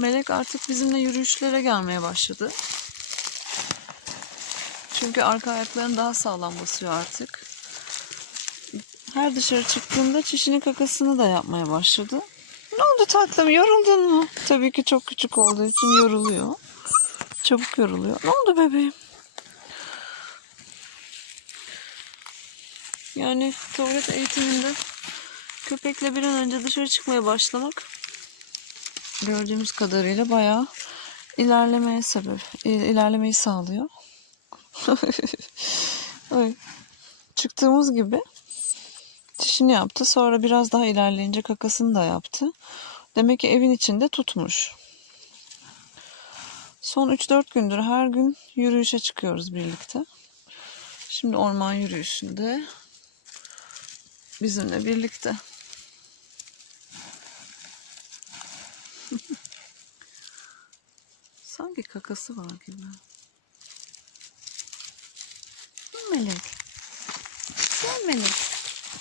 Melek artık bizimle yürüyüşlere gelmeye başladı. Çünkü arka ayaklarını daha sağlam basıyor artık. Her dışarı çıktığında çişini kakasını da yapmaya başladı. Ne oldu tatlım yoruldun mu? Tabii ki çok küçük olduğu için yoruluyor. Çabuk yoruluyor. Ne oldu bebeğim? Yani tuvalet eğitiminde köpekle bir an önce dışarı çıkmaya başlamak gördüğümüz kadarıyla bayağı ilerlemeye sebep, ilerlemeyi sağlıyor. Çıktığımız gibi dişini yaptı. Sonra biraz daha ilerleyince kakasını da yaptı. Demek ki evin içinde tutmuş. Son 3-4 gündür her gün yürüyüşe çıkıyoruz birlikte. Şimdi orman yürüyüşünde bizimle birlikte. Sanki kakası var gibi. Melek. Gel Melek.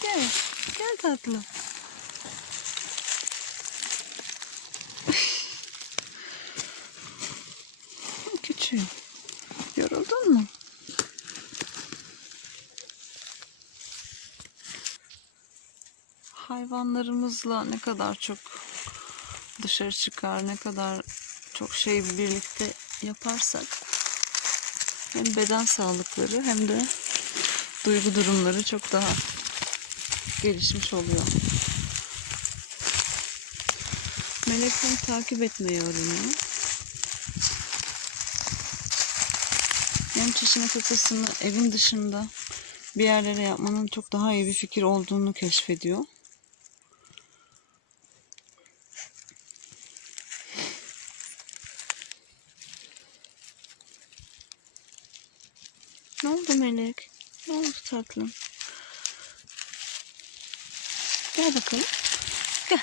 Gel. Gel tatlım. Küçüğüm. Yoruldun mu? Hayvanlarımızla ne kadar çok dışarı çıkar, ne kadar çok şey birlikte yaparsak hem beden sağlıkları hem de duygu durumları çok daha gelişmiş oluyor. Melek hem takip etmeyi öğreniyor. Hem çişine kakasını evin dışında bir yerlere yapmanın çok daha iyi bir fikir olduğunu keşfediyor. Ne oldu Melek? Ne oldu tatlım? Gel bakalım. Gel.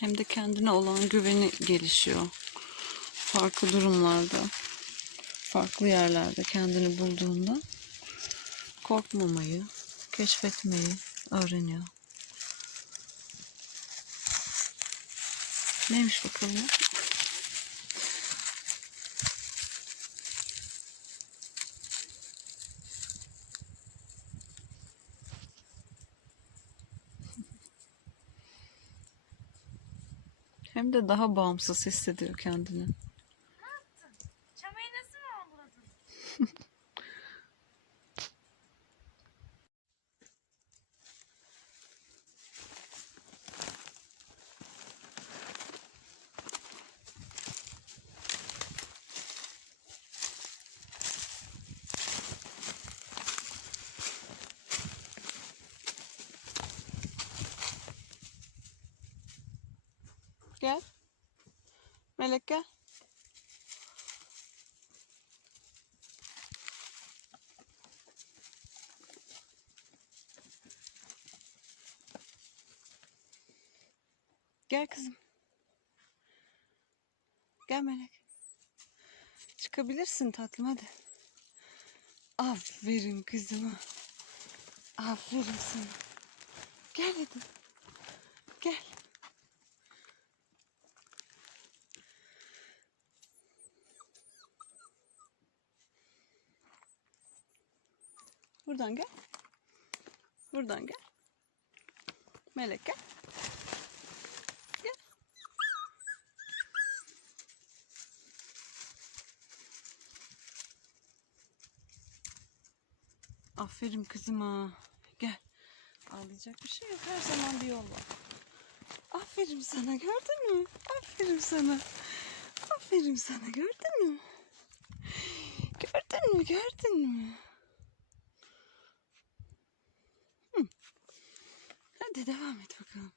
Hem de kendine olan güveni gelişiyor. Farklı durumlarda, farklı yerlerde kendini bulduğunda korkmamayı, keşfetmeyi öğreniyor. Neymiş bakalım? Hem de daha bağımsız hissediyor kendini. Gel. Melek gel. Gel kızım. Gel Melek. Çıkabilirsin tatlım hadi. Aferin kızıma. Aferin sana. Gel hadi. Gel. Buradan gel. Buradan gel. Melek gel. Gel. Aferin kızıma. Gel. Ağlayacak bir şey yok. Her zaman bir yol var. Aferin sana gördün mü? Aferin sana. Aferin sana gördün mü? Gördün mü? Gördün mü? Hadi devam et bakalım.